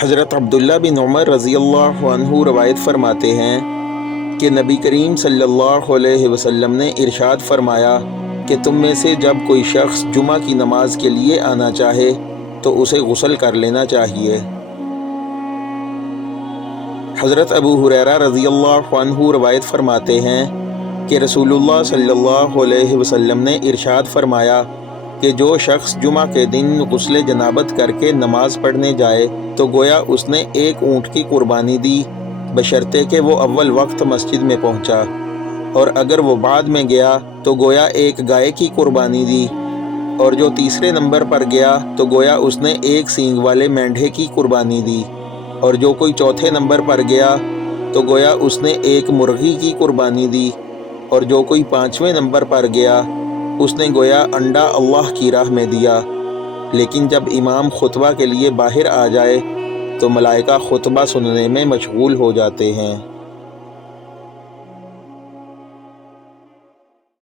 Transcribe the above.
حضرت عبداللہ بن عمر رضی اللہ عنہ روایت فرماتے ہیں کہ نبی کریم صلی اللہ علیہ وسلم نے ارشاد فرمایا کہ تم میں سے جب کوئی شخص جمعہ کی نماز کے لیے آنا چاہے تو اسے غسل کر لینا چاہیے۔ حضرت ابو ہریرہ رضی اللہ عنہ روایت فرماتے ہیں کہ رسول اللہ صلی اللہ علیہ وسلم نے ارشاد فرمایا کہ جو شخص جمعہ کے دن غسل جنابت کر کے نماز پڑھنے جائے تو گویا اس نے ایک اونٹ کی قربانی دی، بشرطے کہ وہ اول وقت مسجد میں پہنچا، اور اگر وہ بعد میں گیا تو گویا ایک گائے کی قربانی دی، اور جو تیسرے نمبر پر گیا تو گویا اس نے ایک سینگ والے مینڈھے کی قربانی دی، اور جو کوئی چوتھے نمبر پر گیا تو گویا اس نے ایک مرغی کی قربانی دی، اور جو کوئی پانچویں نمبر پر گیا اس نے گویا انڈا اللہ کی راہ میں دیا۔ لیکن جب امام خطبہ کے لیے باہر آ جائے تو ملائکہ خطبہ سننے میں مشغول ہو جاتے ہیں۔